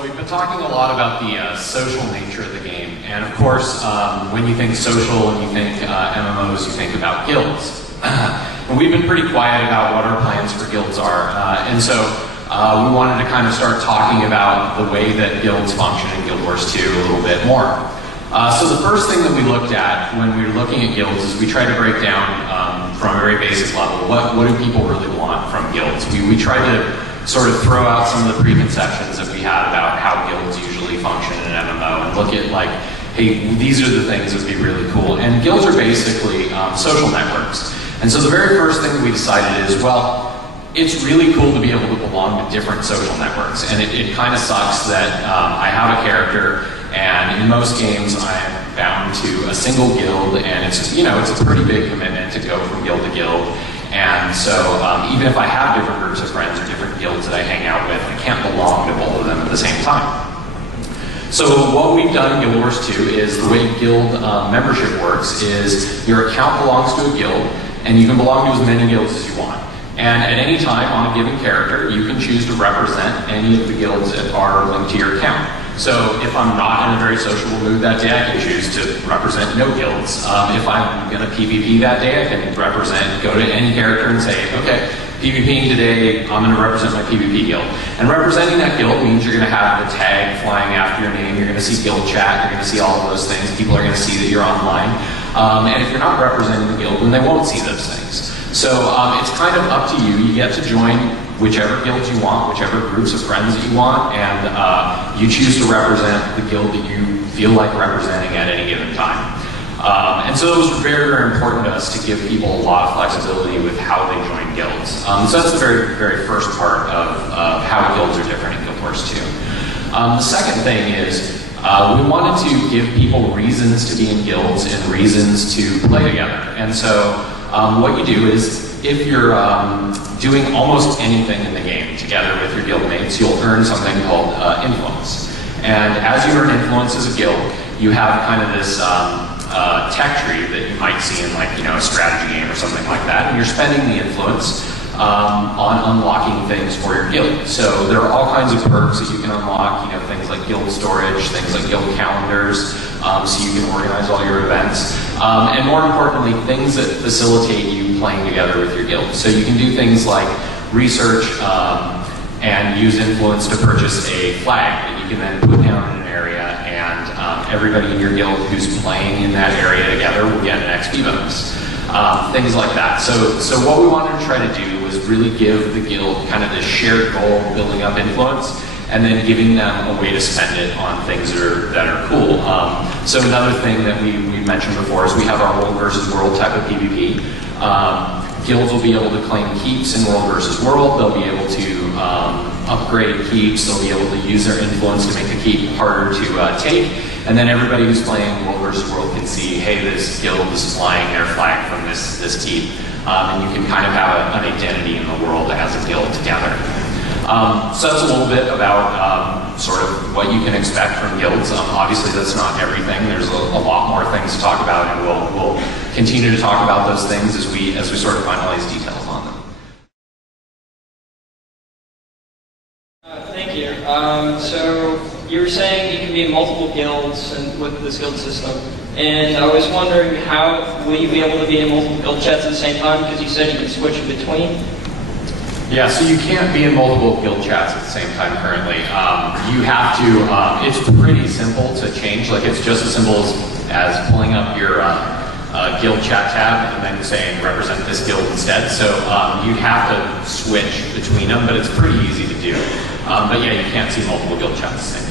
So we've been talking a lot about the social nature of the game, and of course, when you think social and you think MMOs, you think about guilds. And we've been pretty quiet about what our plans for guilds are, and so we wanted to kind of start talking about the way that guilds function in Guild Wars 2 a little bit more. So the first thing that we looked at when we were looking at guilds is we tried to break down from a very basic level, what do people really want from guilds? We tried to sort of throw out some of the preconceptions that we had about how guilds usually function in an MMO and look at like, hey, these are the things that would be really cool. And guilds are basically social networks. And so the very first thing that we decided is, well, it's really cool to be able to belong to different social networks. And it kind of sucks that I have a character and in most games I'm bound to a single guild, and it's, you know, it's a pretty big commitment to go from guild to guild. And so even if I have different groups of friends or different guilds that I hang out with, I can't belong to both of them at the same time. So what we've done in Guild Wars 2 is the way guild membership works is your account belongs to a guild, and you can belong to as many guilds as you want. And at any time on a given character, you can choose to represent any of the guilds that are linked to your account. So if I'm not in a very sociable mood that day, I can choose to represent no guilds. If I'm going to PvP that day, I can go to any character and say, okay, PvPing today, I'm going to represent my PvP guild. And representing that guild means you're going to have the tag flying after your name, you're going to see guild chat, you're going to see all of those things, people are going to see that you're online. And if you're not representing the guild, then they won't see those things. So it's kind of up to you. You get to join whichever guilds you want, whichever groups of friends that you want, and you choose to represent the guild that you feel like representing at any given time. And so it was very, very important to us to give people a lot of flexibility with how they join guilds. So that's the very, very first part of how guilds are different in Guild Wars 2. The second thing is we wanted to give people reasons to be in guilds and reasons to play together. And so what you do is, if you're doing almost anything in the game together with your guild mates, you'll earn something called influence. And as you earn influence as a guild, you have kind of this tech tree that you might see in, like, you know, a strategy game or something like that, and you're spending the influence on unlocking things for your guild. So there are all kinds of perks that you can unlock, you know, things like guild storage, things like guild calendars, so you can organize all your events, and more importantly, things that facilitate you playing together with your guild. So you can do things like research and use influence to purchase a flag that you can then put down in an area, and everybody in your guild who's playing in that area together will get an XP bonus. Things like that. So what we wanted to try to do was really give the guild kind of this shared goal of building up influence, and then giving them a way to spend it on things that are cool. So another thing that we mentioned before is we have our world versus world type of PvP. Guilds will be able to claim keeps in world versus world. They'll be able to upgrade keeps. They'll be able to use their influence to make the keep harder to take. And then everybody who's playing world versus world can see, hey, this guild is flying their flag from this keep. And you can kind of have an identity in the world as a guild together. So that's a little bit about sort of what you can expect from guilds. Obviously that's not everything. There's a lot more things to talk about, and we'll continue to talk about those things as we sort of finalize details on them. Thank you. So you were saying you can be in multiple guilds and with this guild system, and I was wondering, how will you be able to be in multiple guild chats at the same time, because you said you can switch in between? Yeah, so you can't be in multiple guild chats at the same time currently. You have to, it's pretty simple to change. Like, it's just as simple as pulling up your guild chat tab and then saying represent this guild instead. So you'd have to switch between them, but it's pretty easy to do. But yeah, you can't see multiple guild chats at the same time.